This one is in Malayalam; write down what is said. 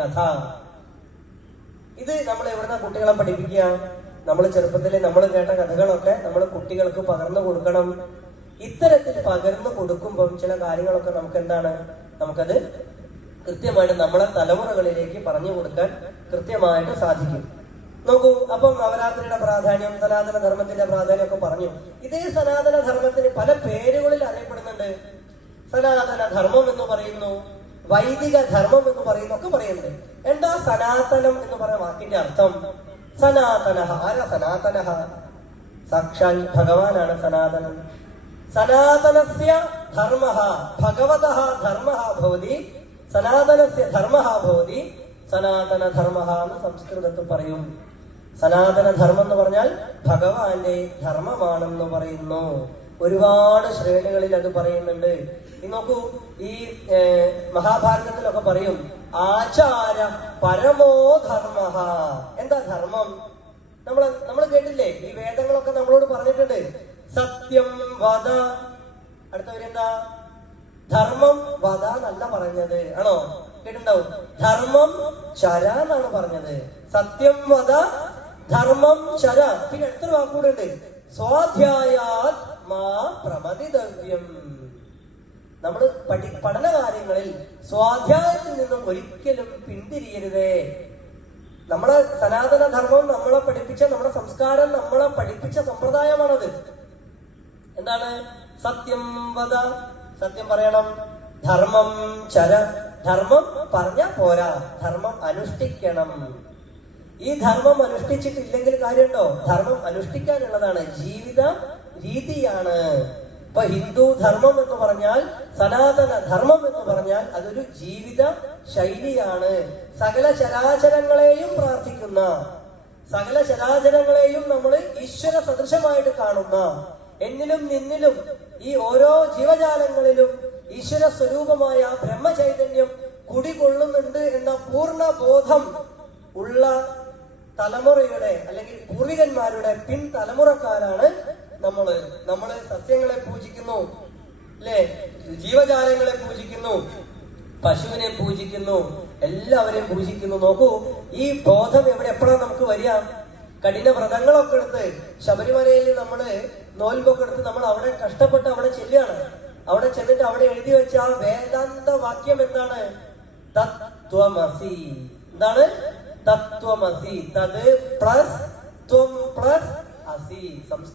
കഥ. ഇത് നമ്മൾ എവിടുന്ന കുട്ടികളെ പഠിപ്പിക്കുക? നമ്മൾ ചെറുപ്പത്തിൽ നമ്മൾ കേട്ട കഥകളൊക്കെ നമ്മൾ കുട്ടികൾക്ക് പകർന്നു കൊടുക്കണം. ഇത്തരത്തിൽ പകർന്നു കൊടുക്കുമ്പം ചില കാര്യങ്ങളൊക്കെ നമുക്കത് കൃത്യമായിട്ട് നമ്മളെ തലമുറകളിലേക്ക് പറഞ്ഞു കൊടുക്കാൻ കൃത്യമായിട്ട് സാധിക്കും. നോക്കൂ, അപ്പം നവരാത്രിയുടെ പ്രാധാന്യം, സനാതന ധർമ്മത്തിന്റെ പ്രാധാന്യം ഒക്കെ പറഞ്ഞു. ഇതേ സനാതന ധർമ്മത്തിന് പല പേരുകളിൽ അറിയപ്പെടുന്നുണ്ട്. സനാതന ധർമ്മം എന്ന് പറയുന്നു, വൈദിക ധർമ്മം എന്ന് പറയുന്നു, ഒക്കെ പറയുന്നുണ്ട്. എന്താ സനാതനം എന്ന് പറയുന്ന വാക്കിന്റെ അർത്ഥം? സനാതനഃ. ആരാ സനാതനഃ? സാക്ഷാൽ ഭഗവാനാണ് സനാതനം. സനാതനസ്യ ധർമ്മഃ ഭഗവതഃ ധർമ്മഃ ഭവതി, സനാതനസ്യ ധർമ്മഃ ഭവതി സനാതന ധർമ്മഃ എന്ന് സംസ്കൃതത്തിൽ പറയും. സനാതന ധർമ്മം എന്ന് പറഞ്ഞാൽ ഭഗവാന്റെ ധർമ്മമാണെന്ന് പറയുന്നു. ഒരുപാട് ശ്രേണികളിൽ അത് പറയുന്നുണ്ട്. നോക്കൂ, ഈ മഹാഭാരതത്തിലൊക്കെ പറയും ആചാര പരമോ ധർമ്മഃ. എന്താ ധർമ്മം? നമ്മൾ കേട്ടില്ലേ, ഈ വേദങ്ങളൊക്കെ നമ്മളോട് പറഞ്ഞിട്ടുണ്ട്. സത്യം വദ. അടുത്തവരെന്താ? ധർമ്മം വദ എന്നല്ല പറഞ്ഞത്, ആണോ? കേട്ടിട്ടുണ്ടാവും. ധർമ്മം ചര എന്നാണ് പറഞ്ഞത്. സത്യം വദ, ധർമ്മം ചര. പിന്നെ എത്ര വാക്കുകൂടെ ഉണ്ട്? സ്വാധ്യായാത് മാ പ്രമദിതവ്യം. നമ്മൾ പഠന കാര്യങ്ങളിൽ സ്വാധ്യായത്തിൽ നിന്നും ഒരിക്കലും പിന്തിരിയരുതേ. നമ്മളെ സനാതന ധർമ്മം നമ്മളെ പഠിപ്പിച്ച, നമ്മുടെ സംസ്കാരം നമ്മളെ പഠിപ്പിച്ച സമ്പ്രദായമാണത്. എന്താണ്? സത്യം വദ, സത്യം പറയണം. ധർമ്മം ചര, ധർമ്മം പറഞ്ഞാ പോരാ, ധർമ്മം അനുഷ്ഠിക്കണം. ഈ ധർമ്മം അനുഷ്ഠിച്ചിട്ടില്ലെങ്കിൽ കാര്യമുണ്ടോ? ധർമ്മം അനുഷ്ഠിക്കാനുള്ളതാണ്, ജീവിത രീതിയാണ്. ഇപ്പൊ ഹിന്ദു ധർമ്മം എന്ന് പറഞ്ഞാൽ, സനാതന ധർമ്മം എന്ന് പറഞ്ഞാൽ അതൊരു ജീവിത ശൈലിയാണ്. സകല ചരാചരങ്ങളെയും പ്രാർത്ഥിക്കുന്ന, സകല ചരാചരങ്ങളെയും നമ്മൾ ഈശ്വര സദൃശമായിട്ട് കാണുന്ന, എന്നിലും നിന്നിലും ഈ ഓരോ ജീവജാലങ്ങളിലും ഈശ്വര സ്വരൂപമായ ബ്രഹ്മചൈതന്യം കുടികൊള്ളുന്നുണ്ട് എന്ന പൂർണ്ണ ബോധം ഉള്ള തലമുറയുടെ അല്ലെങ്കിൽ പൂർവികന്മാരുടെ പിൻതലമുറക്കാരാണ് നമ്മള് സസ്യങ്ങളെ പൂജിക്കുന്നു, അല്ലെ? ജീവജാലങ്ങളെ പൂജിക്കുന്നു, പശുവിനെ പൂജിക്കുന്നു, എല്ലാവരെയും പൂജിക്കുന്നു. നോക്കൂ, ഈ ബോധം എപ്പോഴാണ് നമുക്ക് വരിക? കഠിന വ്രതങ്ങളൊക്കെ എടുത്ത് ശബരിമലയിൽ നമ്മള് നോൽമ്പൊക്കെ എടുത്ത് നമ്മൾ അവിടെ കഷ്ടപ്പെട്ട് അവിടെ ചെല്ലുകയാണ്. അവിടെ ചെന്നിട്ട് അവിടെ എഴുതി വെച്ച ആ വേദാന്ത വാക്യം എന്താണ്? തത്വമസി. എന്താണ്? തത്വമസി. തത് പ്ലസ് ത്വം പ്ലസ് അസി.